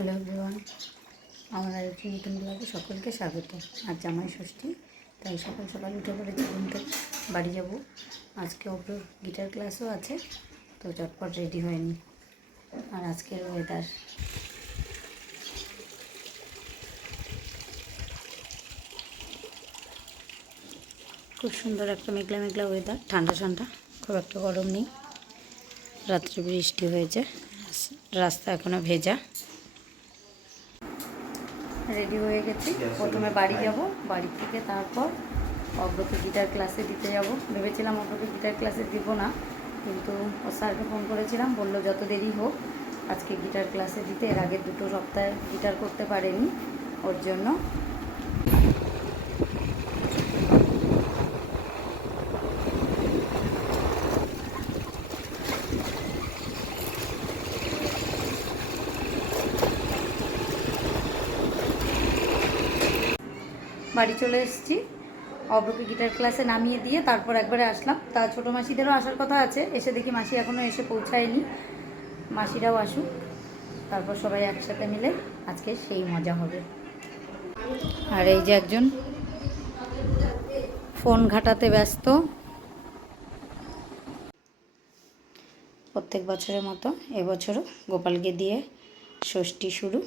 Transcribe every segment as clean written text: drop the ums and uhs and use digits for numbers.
Hello everyone, আমার আরেকটি নতুন ব্লগে সকলকে স্বাগত। আজ জামাই ষষ্ঠী, তাই সকাল সকাল উঠে পড়েছি ঘুম থেকে। বাড়ি যাব, আজকে ওপর গিটার ক্লাসও আছে, তো চটপট রেডি হয়নি। আর আজকের ওয়েদার খুব সুন্দর, একটা মেঘলা মেঘলা ওয়েদার, ঠান্ডা ঠান্ডা, খুব একটা গরম নেই। রাত্রে বৃষ্টি হয়েছে, রাস্তা এখনও ভেজা। রেডি হয়ে গেছি, প্রথমে বাড়ি যাব, বাড়ি থেকে তারপর অব্রকে গিটার ক্লাসে দিতে যাব। ভেবেছিলাম অব্রকে গিটার ক্লাসে দিব না, কিন্তু ওর স্যারকে ফোন করেছিলাম, বললো যত দেরি হোক আজকে গিটার ক্লাসে দিতে। এর আগের 2 সপ্তাহে গিটার করতে পারেনি, ওর জন্য। বাড়ি চলে এসেছি, অব্রকে গিটার ক্লাসে নামিয়ে দিয়ে তারপর একবারে আসলাম। তা ছোটো মাসিদেরও আসার কথা আছে, এসে দেখি মাসি এখনও এসে পৌঁছায়নি। মাসিরাও আসুক, তারপর সবাই একসাথে মিলে আজকে সেই মজা হবে। আর এই যে একজন ফোন ঘাটাতে ব্যস্ত। প্রত্যেক বছরের মতো এবছরও গোপালকে দিয়ে ষষ্ঠী শুরু।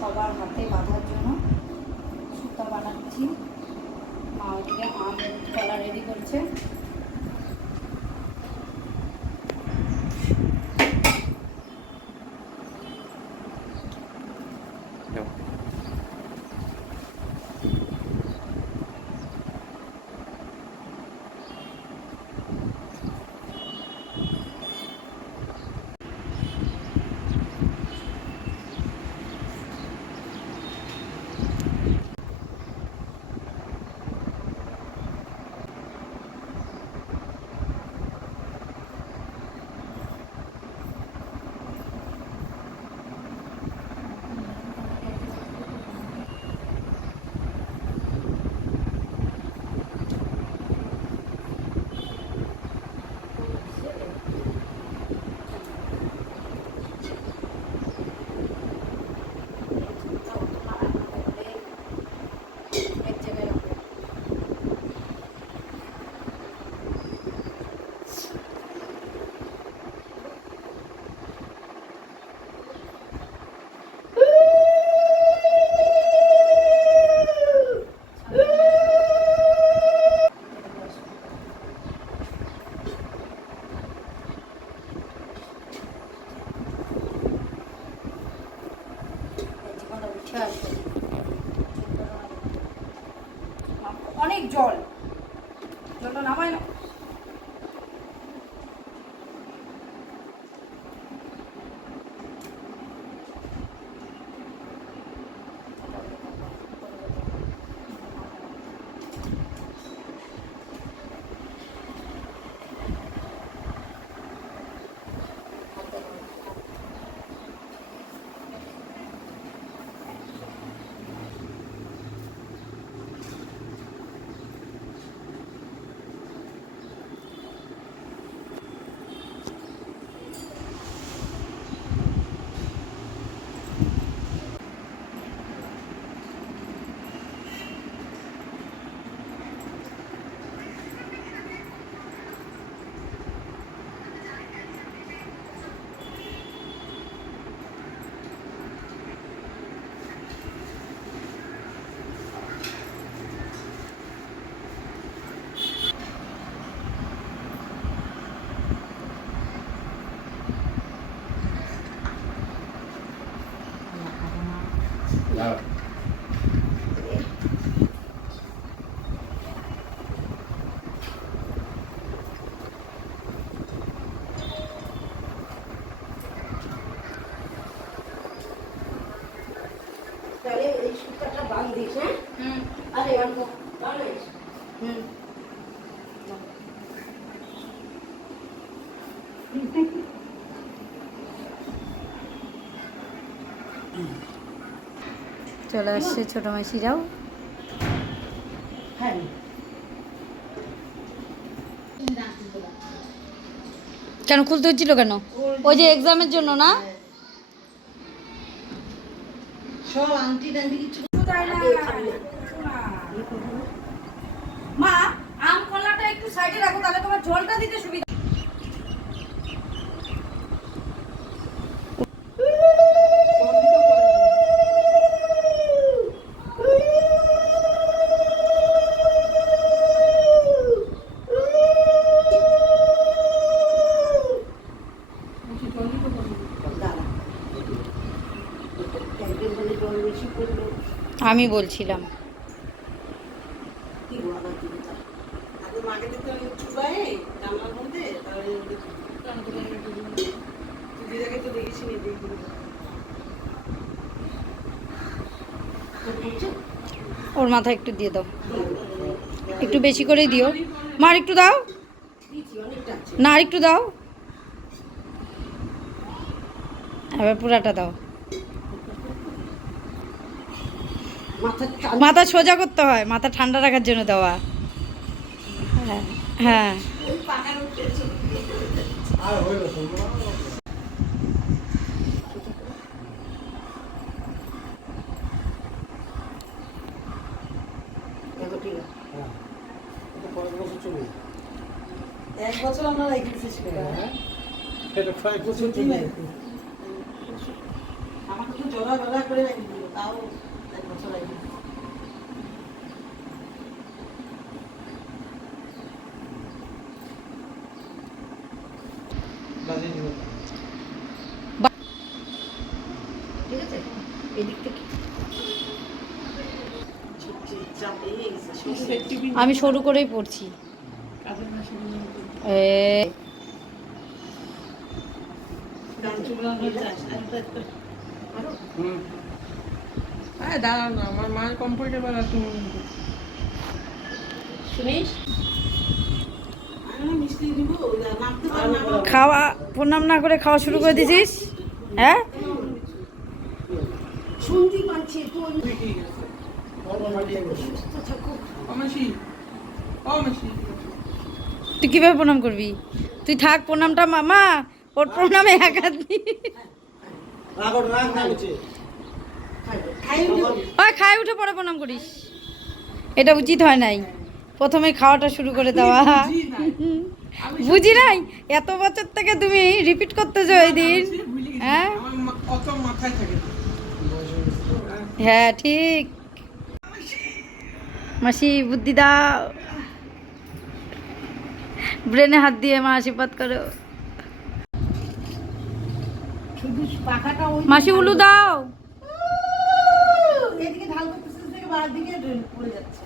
সবার হাতে বাঁধার জন্য সুতা বানাচ্ছি। মা ওদিকে আম কলা রেডি করছে। অনেক জলটা নামায় না। বান্ধিস, হ্যাঁ? আরে অল্প বানাইস। চলে আসছে ছোট মাসিরাও। কেন খুলতে হচ্ছিল কেন? ওই যে এক্সামের জন্য না? মা আম কলাটা একটু সাইডে রাখো, তাহলে তোমার জলটা দিতে সুবিধা। আমি বলছিলাম ওর মাথায় একটু দিয়ে দাও, একটু বেশি করে দিও। মা আর একটু দাও না, আর একটু দাও, এবার পুরাটা দাও। মাথা সোজা করতে হয়, মাথা ঠান্ডা রাখার জন্য দেওয়া। হ্যাঁ হ্যাঁ এক বছর আমরা রেখেছি আমাকে তো জলা জলা করে রেখে দিল, তাও এক বছর রেখে। ঠিক আছে, এদিক থেকে আমি সরু করেই পড়ছি। দাঁড়াও না, আমার মায়ের কমফোর্টেবল আর তুমি শুনিস খাওয়া প্রণাম না করে খাওয়া শুরু করে দিছিস? হ্যাঁ শুনতে পাচ্ছি তুই কিভাবে প্রণাম করবি? তুই থাক, প্রণামটা মামা ওর প্রণামে একা দি। খাই উঠে পরে প্রণাম করিস, এটা উচিত হয় নাই। প্রথমে খাওয়াটা শুরু করে দেওয়া। বুঝি নাই, এত বছর থেকে তুমি রিপিট করতেছো ওই দিন। হ্যাঁ হ্যাঁ ঠিক। মাসি বুদ্ধি দাও, ব্রেনে হাত দিয়ে মা আশীর্বাদ করো। মাসি উলু দাও। এদিকে ঢাল করতেছে, থেকে বাড়ির দিকে পড়ে যাচ্ছে।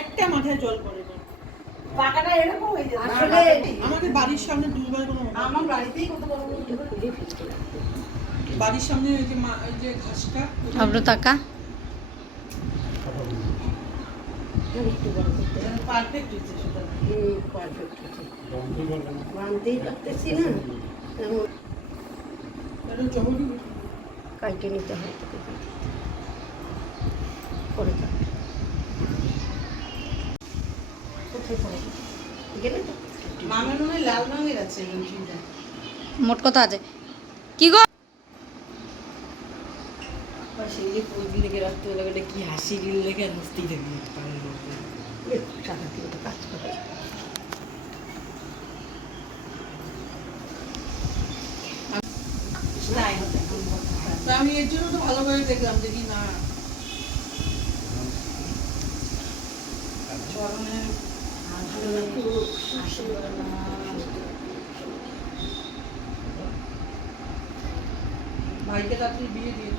একটা মাথায় জল পড়ে না, পাকাটা এরকম হয়ে যায়। আসলে আমাদের বাড়ির সামনে দুবার কোনো, আমার বাড়িতেই কত বড় বড় বাড়ির সামনে ওই যে ওই যে ঘাসটা আব্রু টাকা পারফেক্ট হচ্ছে, সেটা পারফেক্ট হচ্ছে, বানতেই পারতেছি না, কাইটে নিতে হয় তোকে করে মামের মনে হয় লাল রঙের আছে রঙিনটা। মোট কথা আছে কি গো? সেই যে প্রতিদিন থেকে রাত্রিবেলা কি হাসি রিল লেগে হাসতেই থাকি সাদা দিয়ে কাজ করে। আমি এর জন্য তো ভালো করে দেখলাম, দেখি না চরণের ভাইকে রাত্রি বিয়ে দিয়ে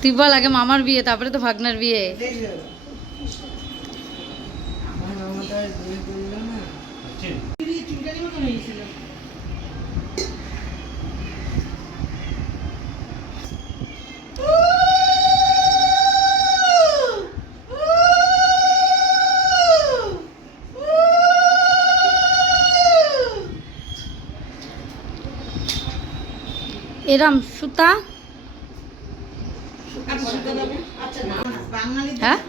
তুই বল আগে মামার বিয়ে, তারপরে তো ভাগনার বিয়ে। আমার মামা তো আর বিয়ে করলো না, চুলকানি মতো হয়েছিল। এরম সুতা। আচ্ছা না বাঙালি হ্যাঁ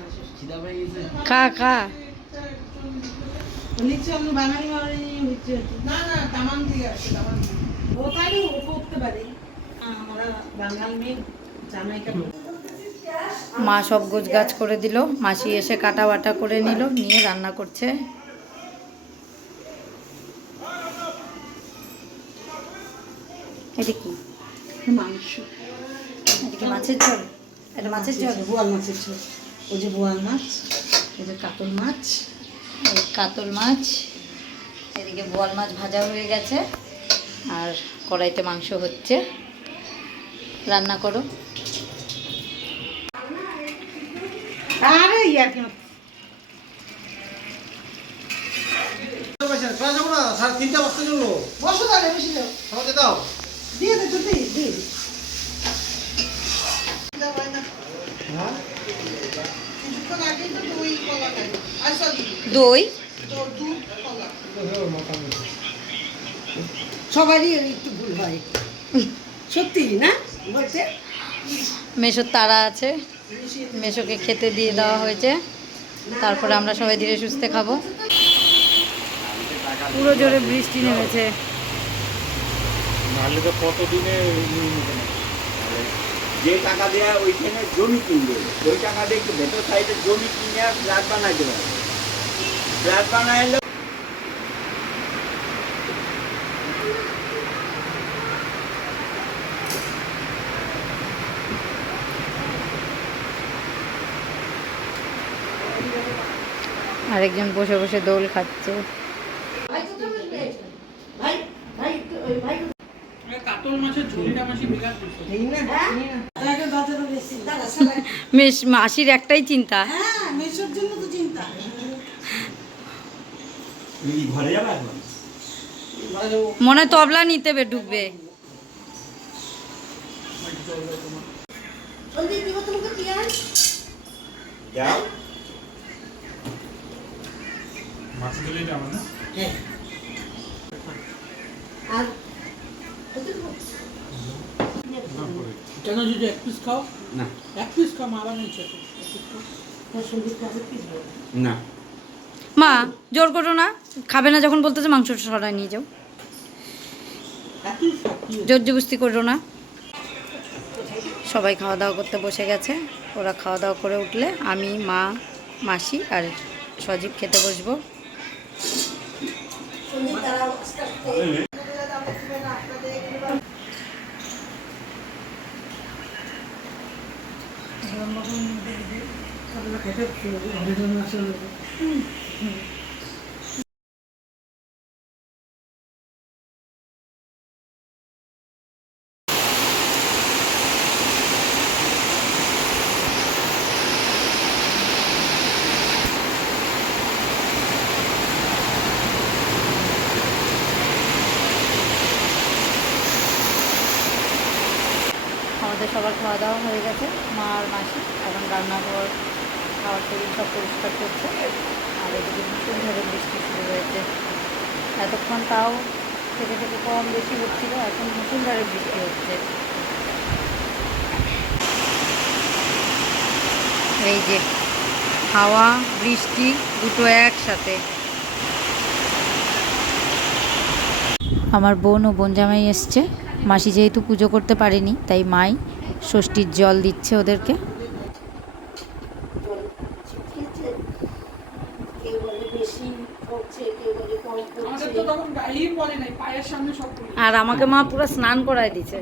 খা খা। নিচে অন্য বাঙালি বাঙালি হচ্ছে না না তামান থেকে আসে তামান ও তাইলে ও করতে পারে আমরা বাঙাল মেয়ে জামাইকা মা সব গোছগাছ করে দিল, মাসি এসে কাটা বাটা করে নিল, নিয়ে রান্না করছে। এটা কি? মাংস। এটা মাছের ঝোল? এটা মাছের ঝোল? বোয়াল মাছের ঝোল। ওই যে বোয়াল মাছ, এই যে কাতল মাছ, এই কাতল মাছ, এদিকে বোয়াল মাছ ভাজা হয়ে গেছে, আর কড়াইতে মাংস হচ্ছে। রান্না করো। আরে ইয়ার কি বসো তাহলে বেশি দাও আমাকে দাও দিয়ে দে তুই দিয়ে দাও ভাই না হ্যাঁ কিছুক্ষণ আগেই তো দই কলা খাই আর সরি দই তো দুধ কলা সবারই একটু ভুল হয় সত্যি না বলছে মেশোর তারা আছে, মেশোকে খেতে দিয়ে দেওয়া হয়েছে, তারপরে আমরা সবাই ধীরে সুস্থে খাবো। পুরো জোরে বৃষ্টি নেমেছে। নাহলে তো কতদিনে যে টাকা দেয়া ওইখানে জমি কিনবে, ওই টাকা দিয়ে একটু ভেতর সাইডে জমি কিনে আর ফ্ল্যাট বানাই দেবে। ফ্ল্যাট বানাইলে আরেকজন বসে বসে দোল খাচ্ছে। কাতল মাছের ঝোলটা মাসি বিরাট মাসির একটাই চিন্তা, হ্যাঁ মেসোর জন্য তো চিন্তা ঘরে যাবে এখন। মনে হয় তবলা নিতে ঢুকবে। যাও মাছ দিলে যাবো না। আর কেন যদি এক পিস খাও না এক পিস খাও মা বানিয়েছে না মা জোর করো না, খাবে না যখন বলতেছে মাংস সরাই নিয়ে যাও, জোর জবস্তি করো না। সবাই খাওয়া দাওয়া করতে বসে গেছে। ওরা খাওয়া দাওয়া করে উঠলে আমি, মা, মাসি আর সজীব খেতে বসবো। আমাদের সবার খাওয়া দাওয়া হয়ে গেছে। মা আর মাসি এখন রান্নাঘর, খাওয়ার টেবিল সব পরিষ্কার করছে। আর এদিকে ভীষণভাবে বৃষ্টি শুরু হয়েছে। এতক্ষণ তাও থেকে থেকে কম বেশি হচ্ছিল, এখন ভীষণভাবে বৃষ্টি হচ্ছে। এই যে হাওয়া বৃষ্টি দুটো একসাথে। আমার বোন ও বোন জামাই এসছে। মাসি যেহেতু পুজো করতে পারেনি, তাই মাই ষষ্ঠীর জল দিচ্ছে ওদেরকে। আর আমাকে মা পুরো স্নান করায় দিছে।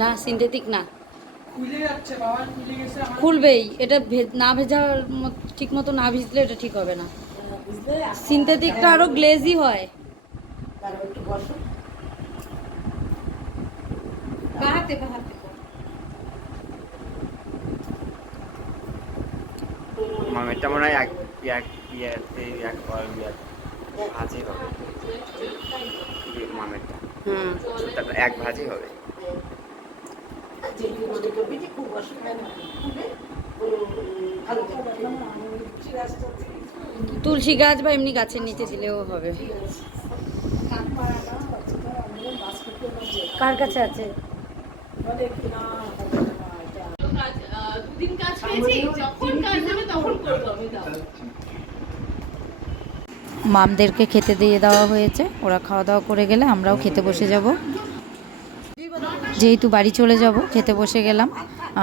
না সিনথেটিক না, খুলে যাচ্ছে বাবা, খুলে গেছে আমার খুলবেই। এটা না ভেজা ঠিক মতো না ভিজলে এটা ঠিক হবে না। সিনথেটিকটা আরো গ্লেজি হয়। তারপর একটু বসো বাহাতে বাহাতে মামেরটা মনে হয় এক এক ইয়েতে এক ভাজি হবে মামেরটা, হুম। তারপর এক ভাজি হবে। তুলসী গাছ বা এমনি গাছের নিচে দিলেও হবে। কার কাছে আছে? দুদিন কাজ পেয়েছি, যখন কাজ দেবে তখন করবো আমি। দাও মামদেরকে খেতে দিয়ে দেওয়া হয়েছে, ওরা খাওয়া দাওয়া করে গেলে আমরাও খেতে বসে যাব। যেহেতু বাড়ি চলে যাব খেতে বসে গেলাম।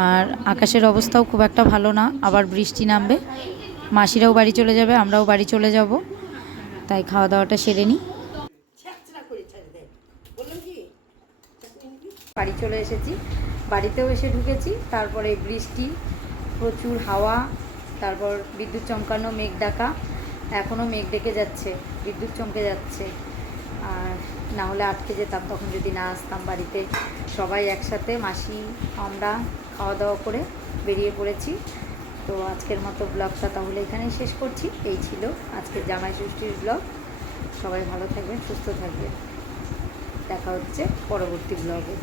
আর আকাশের অবস্থাও খুব একটা ভালো না, আবার বৃষ্টি নামবে। মাসিরাও বাড়ি চলে যাবে, আমরাও বাড়ি চলে যাব, তাই খাওয়া দাওয়াটা সেরে নিই। বাড়ি চলে এসেছি, বাড়িতেও এসে ঢুকেছি, তারপরে বৃষ্টি, প্রচুর হাওয়া, তারপর বিদ্যুৎ চমকানো, মেঘ ডাকা। এখনও মেঘ ডেকে যাচ্ছে, বিদ্যুৎ চমকে যাচ্ছে। আর না হলে আটকে যেতাম তখন যদি না আসতাম বাড়িতে। সবাই একসাথে মাসি আমরা খাওয়া দাওয়া করে বেরিয়ে পড়েছি। তো আজকের মতো ব্লগটা তাহলে এখানেই শেষ করছি। এই ছিল আজকের জামাই ষষ্ঠীর ব্লগ। সবাই ভালো থাকবেন, সুস্থ থাকবেন। দেখা হচ্ছে পরবর্তী ব্লগে।